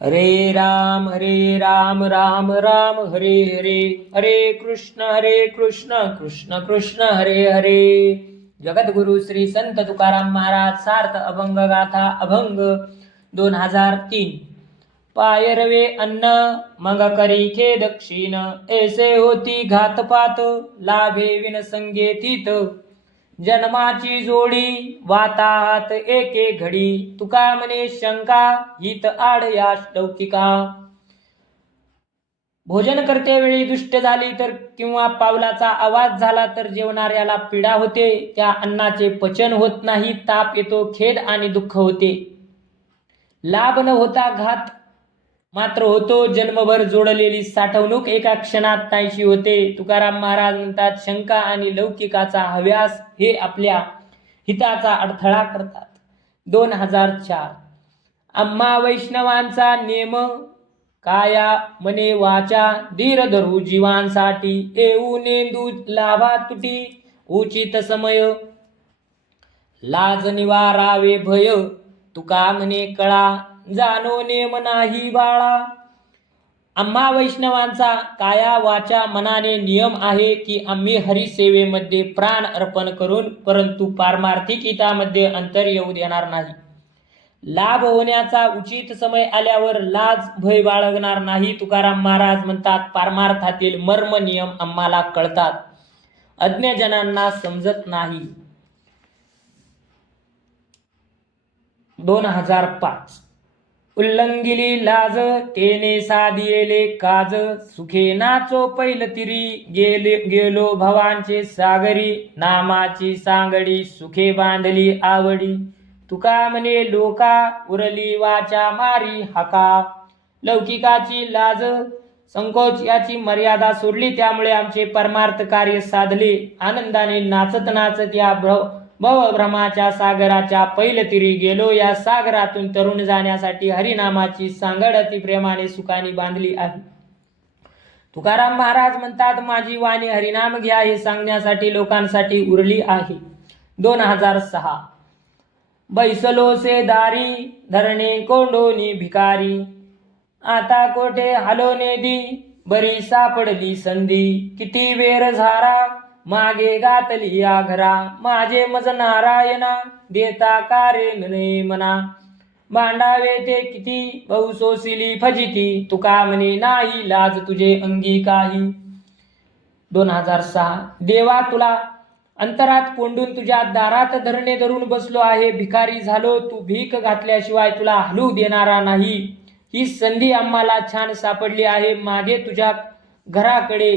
हरे राम राम राम हरे हरे, हरे कृष्ण कृष्ण कृष्ण हरे हरे. जगद्गुरु श्री संत तुकाराम महाराज सार्थ अभंग गाथा अभंग 2003. पायरवे अन्न मग करी खे दक्षिण, ऐसे होती घातपात लाभे विन संगे तीत. जन्माची जोडी वातात एके घडी, तुका म्हणे शंका हित आड यास लौकिका. भोजन करते वेळी दुष्ट झाली तर किंवा पावलाचा आवाज झाला तर जेवणाऱ्याला पीडा होते, त्या अन्नाचे पचन होत नाही, ताप येतो, खेद आणि दुःख होते. लाभ न होता घात मात्र होतो, जन्मभर जोडलेली साठवणूक एका क्षणात नाहीशी होते. तुकाराम महाराज म्हणतात, शंका आणि लौकिकाचा हव्यास हे आपल्या हिताचा अडथळा करतात. 2004. आम्हा वैष्णवांचा नेम काया मने वाचा, धीर धरू जीवांसाठी, येऊ नेंदू लाभा तुटी उचित समय. लाज निवारावे भय तुका म्हणे कळा, जाणो नेम नाही बाळा. आम्हा वैष्णवांचा काया वाचा मनाने नियम आहे की आम्ही हरिसेवेमध्ये प्राण अर्पण करून परंतु पारमार्थिक हितामध्ये अंतर येऊ देणार नाही. लाभ होण्याचा उचित समय आल्यावर लाज भय बाळगणार नाही. तुकाराम महाराज म्हणतात, पारमार्थातील मर्म नियम आम्हाला कळतात, अज्ञजनांना समजत नाही. 2005. उल्लंघिली लाज तेने साधियेले काज, सुखे नाचो पैलतिरी गेलो भवांचे सागरी. नामाची सांगडी सुखे बांधली आवडी, तुका म्हणे लोका उरली वाचा मारी हाका. लौकिकाची लाज संकोच याची मर्यादा सोडली, त्यामुळे आमचे परमार्थ कार्य साधले. आनंदाने नाचत नाचत या भवभ्रमाच्या सागराच्या पैलतीरी गेलो. या सागरातून तरुण जाण्यासाठी हरिनामाची सांगड अति प्रेमाने सुखाने बांधली आहे. तुकाराम महाराज म्हणतात, माझी वाणी हरिनाम घ्या हे सांगण्यासाठी लोकांसाठी उरली आहे. 2006. बैसलो से दारी धरणे कोंडोनी भिकारी, आता कोठे हलोने दी बरी सापडली संधी. किती वेर झारा मागे घातली या घरा, माझे मज नारायणा देता कार्य नये मना. भांडावे ते किती बहुसोसिली फजिती, तुका म्हणे नाही लाज तुझे अंगी काही. 2006. देवा तुला अंतरात कोंडून तुझ्या दारात धरणे धरून बसलो आहे. भिकारी झालो, तू भीक घातल्याशिवाय तुला हलू देणारा नाही. ही संधी आम्हाला छान सापडली आहे. मागे तुझ्या घराकडे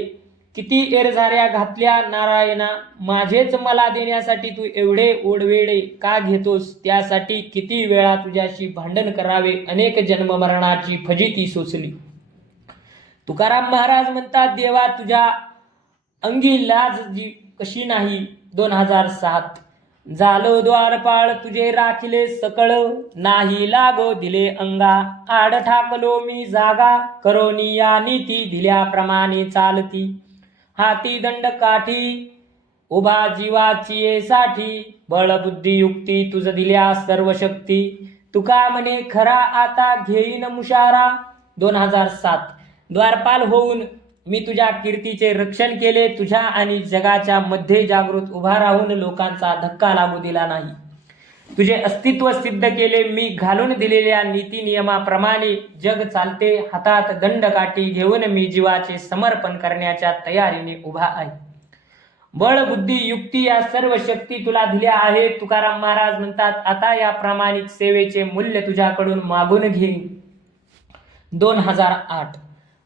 किती एरझाऱ्या घातल्या नारायणा, माझेच मला देण्यासाठी तू एवढे ओढवेडे का घेतोस. त्यासाठी किती वेळा तुझ्याशी भांडण करावे, अनेक जन्म मरणाची फजिती सोसली. तुकाराम महाराज म्हणतात, देवा तुझ्या अंगी लाज कशी नाही. 2007. झालो द्वारपाळ तुझे राखिले सकळ, नाही लागो दिले अंगा. आड ठाकलो मी जागा, करोनी या नीती दिल्याप्रमाणे चालती. हाती दंड काठी उभा जीवाची साठी, बळ बुद्धी युक्ती तुझ दिल्या सर्व शक्ती. तुका म्हणे खरा आता घेईन मुशारा. 2007. द्वारपाल होऊन मी तुझ्या कीर्तीचे रक्षण केले. तुझ्या आणि जगाच्या मध्ये जागृत उभा राहून लोकांचा धक्का लागू दिला नाही. तुझे अस्तित्व सिद्ध केले. मी घालून दिलेल्या नीती नियमाप्रमाणे जग चालते. हातात दंडकाठी घेऊन मी जीवाचे समर्पण करण्याच्या तयारीने उभा आहे. बळ बुद्धी युक्ती या सर्व शक्ती तुला दिल्या आहेत. तुकाराम महाराज म्हणतात, आता या प्रामाणिक सेवेचे मूल्य तुझ्याकडून मागून घेईन. 2008.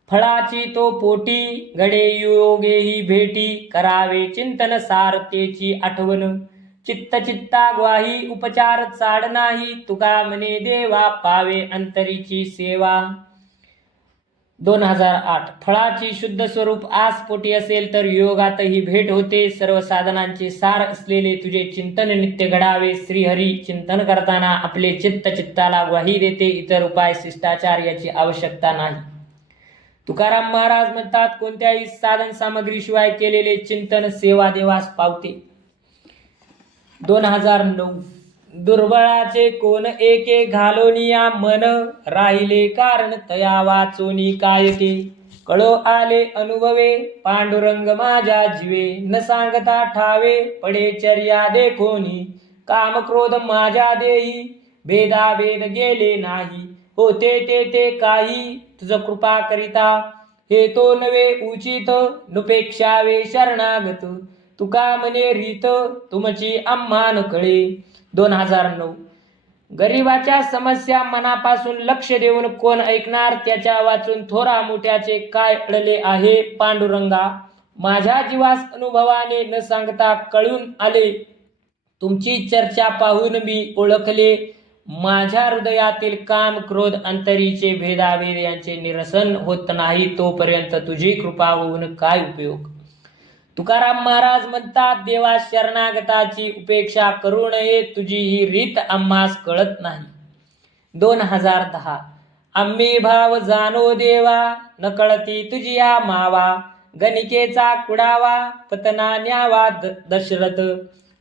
फळाची तो पोटी घडे योगे ही भेटी, करावे चिंतन सारतेची आठवण. चित्त चित्ता ग्वाही उपचार चाड नाही, तुका म्हणे देवा पावे अंतरीची सेवा. 2008. फळाची शुद्ध स्वरूप आसपोटी असेल तर योगातही भेट होते. सर्व साधनांचे सार असलेले तुझे चिंतन नित्य घडावे. श्रीहरी चिंतन करताना आपले चित्त चित्ताला ग्वाही देते. इतर उपाय शिष्टाचार याची आवश्यकता नाही. तुकाराम महाराज म्हणतात, कोणत्याही साधन सामग्रीशिवाय केलेले चिंतन सेवा देवास पावते. 2009. दुर्बळाचे कोण एके घालोनिया मन, राहिले कारण तया वाचोनी काय ते. कळो आले अनुभवे पांडुरंग माझ्या जीवे, न सांगता ठावे पडे चर्या देखोनी. काम क्रोध माझ्या देही भेदाभेद गेले नाही, होते ते काही तुझ कृपा करिता. हे तो नवे उचित नुपेक्षावे शरणागत, तुका म्हणे रीत तुमची आम्हा न कळे. 2009. गरिबाच्या समस्या मनापासून लक्ष देऊन कोण ऐकणार, त्याच्या वाचून थोरा मोठ्याचे काय अडले आहे. पांडुरंगा माझ्या जीवास अनुभवाने न सांगता कळून आले, तुमची चर्चा पाहून मी ओळखले. माझ्या हृदयातील काम क्रोध अंतरीचे भेदाभेद यांचे निरसन होत नाही, तोपर्यंत तुझी कृपा होऊन काय उपयोग. तुकाराम महाराज म्हणतात, देवा शरणागताची उपेक्षा करू नये, तुझी ही रीत आम्हास कळत नाही. 2010. आम्ही भाव जाणो देवा, न कळती तुझिया मावा. गणिकेचा कुडावा पतना न्यावा दशरथ,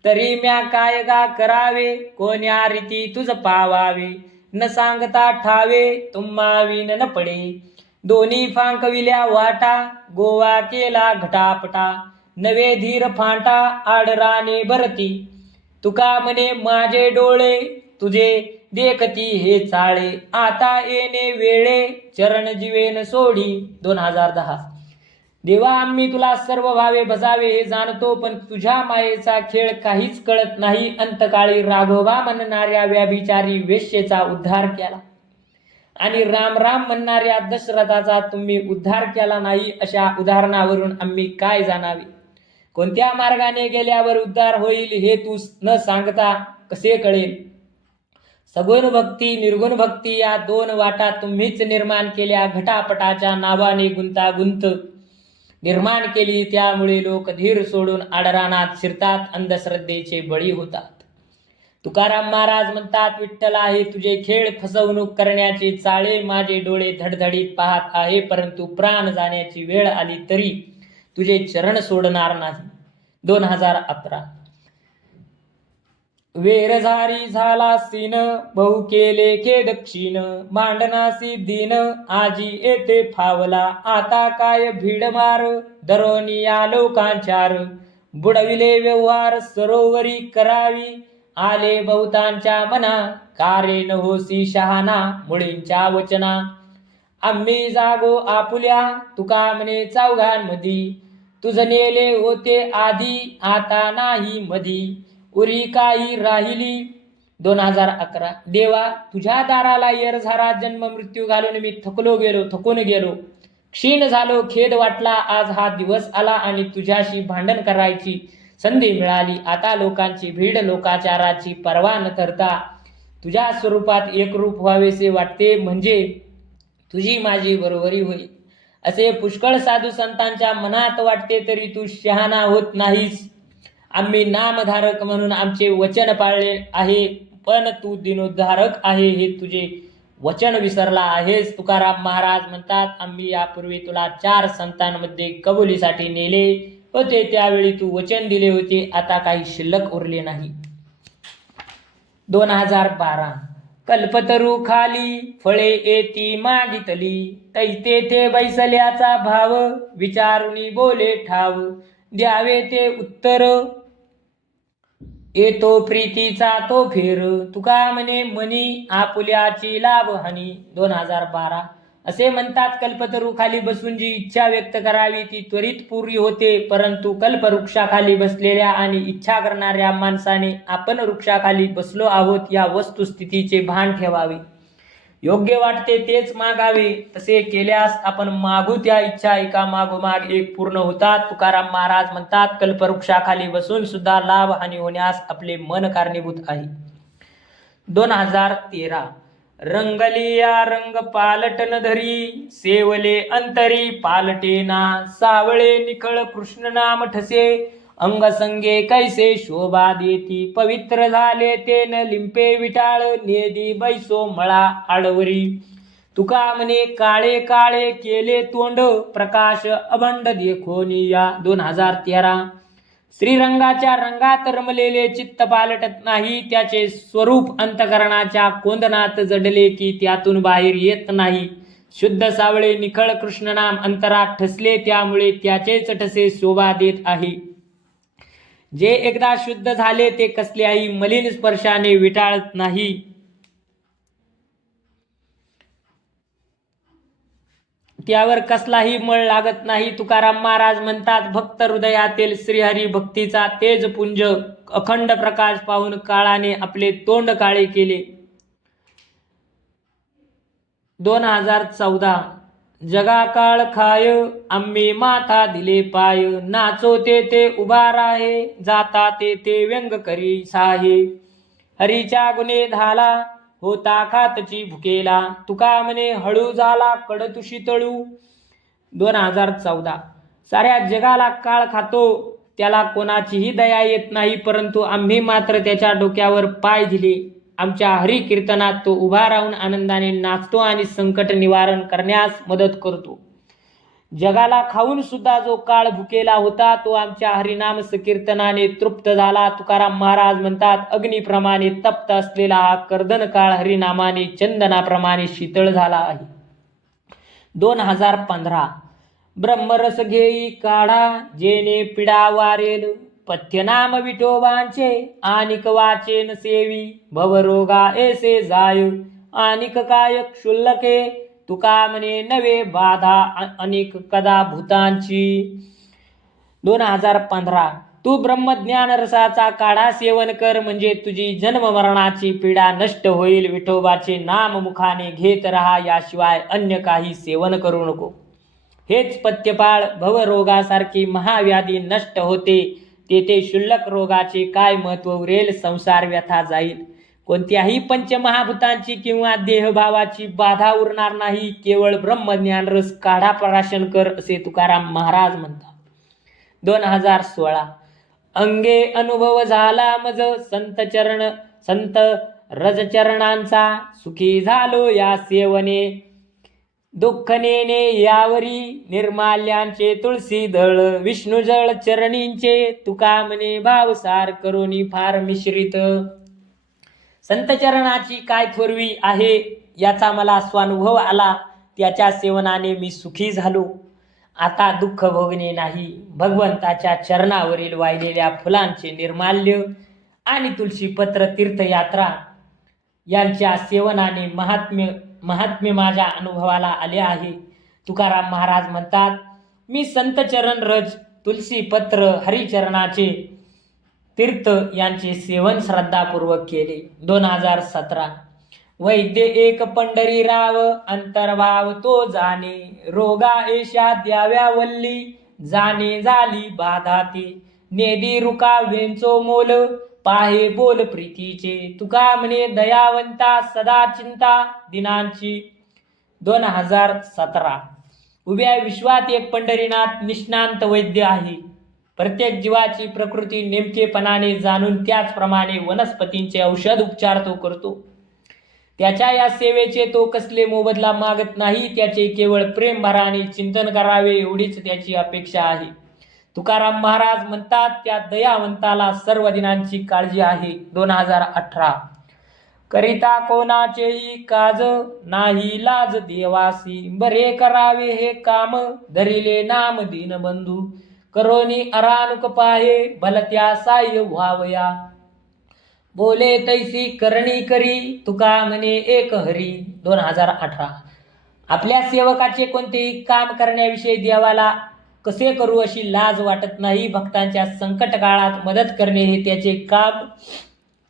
तरी म्या काय गा करावे, कोण्या रीती तुझ पावावे. न सांगता ठावे तुम्हा विन न पडे, दोन्ही फांकविल्या वाटा, गोवा केला घटापटा. नवे धीर फांटा आडराने भरती, तुका म्हणे माझे डोळे तुझे देखती हे चाळे. आता येणे वेळे चरण जीवेन सोडी. 2010. देवा आम्ही तुला सर्व भावे बजावे हे जाणतो, पण तुझ्या मायेचा खेळ काहीच कळत नाही. अंतकाळी राघोबा म्हणणाऱ्या व्याभिचारी वेश्येचा उद्धार केला आणि राम राम म्हणणाऱ्या दशरथाचा तुम्ही उद्धार केला नाही. अशा उदाहरणावरून आम्ही काय जाणावे, कोणत्या मार्गाने गेल्यावर उद्धार होईल हे तू न सांगता कसे कळेल. सगुण भक्ती निर्गुण भक्ती या दोन वाटा तुम्हीच निर्माण केल्या. घटापटाच्या नावाने गुंतागुंत निर्माण केली, त्यामुळे लोक धीर सोडून आडरानात शिरतात, अंधश्रद्धेचे बळी होतात. तुकाराम महाराज म्हणतात, विठ्ठल आहे तुझे खेळ, फसवणूक करण्याचे चाळे. माझे डोळे धडधडीत पाहत आहे, परंतु प्राण जाण्याची वेळ आली तरी तुझे चरण सोडणार नाही. 2011. वेरझारी झाला सीन, बहु केले खेद क्षीण. मांडनासी दीन आजी येथे फावला, आता काय भीडमार दरोनिया लोकांचार. बुडविले व्यवहार सरोवरी करावी, आले बहुतांच्या मना, कारे न होसी शहाणा मुळींच्या वचना. आम्ही जागो आपुल्या तुका म्हणे चौघांमधी, तुझ नेले होते आधी आता नाही मधी, उरी काही राहिली. 2011. देवा तुझ्या दाराला येरझारा जन्म मृत्यू घालून मी थकून गेलो, क्षीण झालो, खेद वाटला. आज हा दिवस आला आणि तुझ्याशी भांडण करायची संधी मिळाली. आता लोकांची भीड लोकाचाराची पर्वा न करता तुझ्या स्वरूपात एकरूप व्हावेसे वाटते, म्हणजे तुझी माझी बरोबरी होईल असे पुष्कळ साधू संतांच्या मनात वाटते, तरी तू शहाणा होत नाहीस. आम्ही नामधारक म्हणून आमचे वचन पाळले आहे, पण तू दिनोद्धारक आहे हे तुझे वचन विसरला आहेस. तुकाराम महाराज म्हणतात, आम्ही यापूर्वी तुला 4 संतांमध्ये कबुलीसाठी नेले होते, त्यावेळी तू वचन दिले होते, आता काही शिल्लक उरले नाही. 2012. कल्पतरू खाली फळे येती मागितली, तैते ते बैसल्याचा भाव, विचारुनी बोले ठाव, द्यावे ते उत्तर, येतो प्रीतीचा तो फेर. तुका म्हणे मनी आपुल्याची लाभ हानी. 2012. असे म्हणतात, कल्पतरू खाली बसून जी इच्छा व्यक्त करावी ती त्वरित पूर्वी होते, परंतु कल्पवृक्षाखाली बसलेल्या आणि इच्छा करणाऱ्या माणसाने आपण वृक्षाखाली बसलो आहोत या वस्तुस्थितीचे भान ठेवावे. योग्य वाटते तेच मागावे, तसे केल्यास आपण मागू त्या इच्छा एका मागोमाग एक पूर्ण होतात. तुकाराम महाराज म्हणतात, कल्पवृक्षाखाली बसून सुद्धा लाभ हानी होण्यास आपले मन कारणीभूत आहे. 2013. रंगलिया रंग पालटन धरी, सेवले अंतरी पालटेना, सावळे निखळ कृष्ण नाम ठसे, अंगसंगे कैसे शोभा देती, पवित्र झाले ते न लिंपे विटाळ, नेदी बैसो मळा आडवरी. तुका म्हणे काळे काळे केले तोंड, प्रकाश अभंड देखोनिया. 2013. श्रीरंगाच्या रंगात रमलेले चित्त पालटत नाही, त्याचे स्वरूप अंतकरणाच्या कोंदणात जडले की त्यातून बाहेर येत नाही. शुद्ध सावळे निखळ कृष्णनाम अंतरात ठसले, त्यामुळे त्याचेच ठसे शोभा देत आहे. जे एकदा शुद्ध झाले ते कसल्याही मलिन स्पर्शाने विटाळत नाही. त्यावर कसलाही मळ लागत नाही. तुकाराम महाराज म्हणतात, भक्त हृदयातील श्रीहरी भक्तीचा तेजपुंज अखंड प्रकाश पाहून काळाने आपले तोंड काळे केले. 2014 जगा काळ खाय, आम्ही माथा दिले पाय, नाचो ते उभा राहे, जाता ते व्यंग करी साहे, हरीच्या गुणे झाला होता खातची भुकेला, तुका म्हणे हळू झाला कडतुशी तळू. 2014 साऱ्या जगाला काळ खातो, त्याला कोणाचीही दया येत नाही, परंतु आम्ही मात्र त्याच्या डोक्यावर पाय दिले. आमच्या हरी कीर्तनात तो उभा राहून आनंदाने नाचतो आणि संकट निवारण करण्यास मदत करतो. जगाला खाऊन सुद्धा जो काळ भुकेला होता तो आमच्या हरिनाम संकीर्तनाने तृप्त झाला. तुकाराम महाराज म्हणतात, अग्निप्रमाणे तप्त असलेला हा कर्दन काळ हरिनामाने चंदनाप्रमाणे शीतळ झाला आहे. 2015 ब्रह्मरस घेई काढा, जेने पिडा वारेल, पथ्यनाम विठोबांचे आनिक वाचेन सेवी, भवरोगा ऐसे जाय, आनिक काय क्षुल्लके, तुका म्हणे नवे बाधा अनेक कदा भूतांची. 2015 तू ब्रह्मज्ञान रसाचा काढा सेवन कर, म्हणजे तुझी जन्म मरणाची पीडा नष्ट होईल. विठोबाचे नाम मुखाने घेत राहा, याशिवाय अन्य काही सेवन करू नको. हेच पथ्यपाळ. भवरोगासारखी महाव्याधी नष्ट होते, तेथे शुल्लक रोगाचे काय महत्व उरेल? संसार व्यथा जाईल. कोणत्याही पंचमहाभूतांची किंवा देहभावाची बाधा उरणार नाही. केवळ ब्रह्मज्ञान रस काढा प्राशन कर, असे तुकाराम महाराज म्हणतात. 2016 अंगे अनुभव झाला मज, संत रजचरणांचा, सुखी झालो या सेवने, दुःख नेने यावरी, निर्माल्यांचे तुळसी दळ, विष्णुजळ चरणींचे, तुका म्हणे भावसार करोनी फार मिश्रित. संतचरणाची काय थोरवी आहे याचा मला स्वानुभव आला. त्याच्या सेवनाने मी सुखी झालो. आता दुःख भोगणे नाही. भगवंताच्या चरणावरील वाहिलेल्या फुलांचे निर्माल्य आणि तुळशीपत्र तीर्थयात्रा यांच्या सेवनाने महात्म्य माझ्या अनुभवाला आले आहे. तुकाराम महाराज म्हणतात, मी संतचरण रज, तुलसीपत्र, हरिचरणाचे तीर्थ यांचे सेवन श्रद्धापूर्वक केले. 2017 वैद्य एक पंढरीराव, अंतर्भाव तो जाणे, रोगा एशा द्याव्या वल्ली, जाणे झाली बाधा ती, नेदी रुका वेंचो मोल, पाहे बोल प्रीतीचे, तुका म्हणे दयावंता सदा चिंता दिनांची. 2017 उभ्या विश्वात एक पंढरीनाथ निष्णांत वैद्य आहे. प्रत्येक जीवाची प्रकृती नेमकेपणाने जाणून त्याचप्रमाणे वनस्पतींचे औषध उपचार तो करतो. त्याच्या या सेवेचे तो कसले मोबदला मागत नाही. त्याचे केवळ प्रेम भराने चिंतन करावे एवढीच त्याची अपेक्षा आहे. तुकाराम महाराज म्हणतात, त्या दयावंताला सर्व दिनांची काळजी आहे. 2018 करिता कोणाचेही काज, नाही लाज देवासी, बरे करावे हे काम, धरिले नाम दीनबंधू, करोनी अरानुक पाहे, भलत्या साह्य व्हावया, बोले तैसी करणी करी, तुका म्हणे एक हरी. 2018 आपल्या सेवकाचे कोणतेही काम करण्याविषयी देवाला कसे करू अशी लाज वाटत नाही. भक्तांच्या संकट काळात मदत करणे हे त्याचे काम.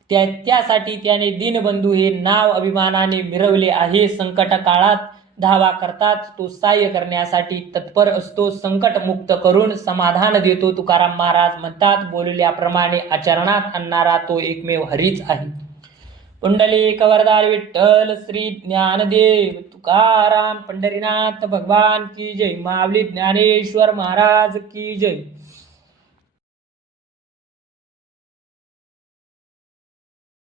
त्यासाठी त्याने दीनबंधू हे नाव अभिमानाने मिरवले आहे. संकट काळात धावा करताच तो सहाय्य करण्यासाठी तत्पर असतो. संकट मुक्त करून समाधान देतो. तुकाराम महाराज म्हणतात, बोलल्याप्रमाणे आचरणात आणणारा तो एकमेव हरीच आहे. पुंडलिक वरदार विठ्ठल श्री ज्ञानदेव तुकाराम पंढरीनाथ भगवान की जय. माऊली ज्ञानेश्वर महाराज की जय.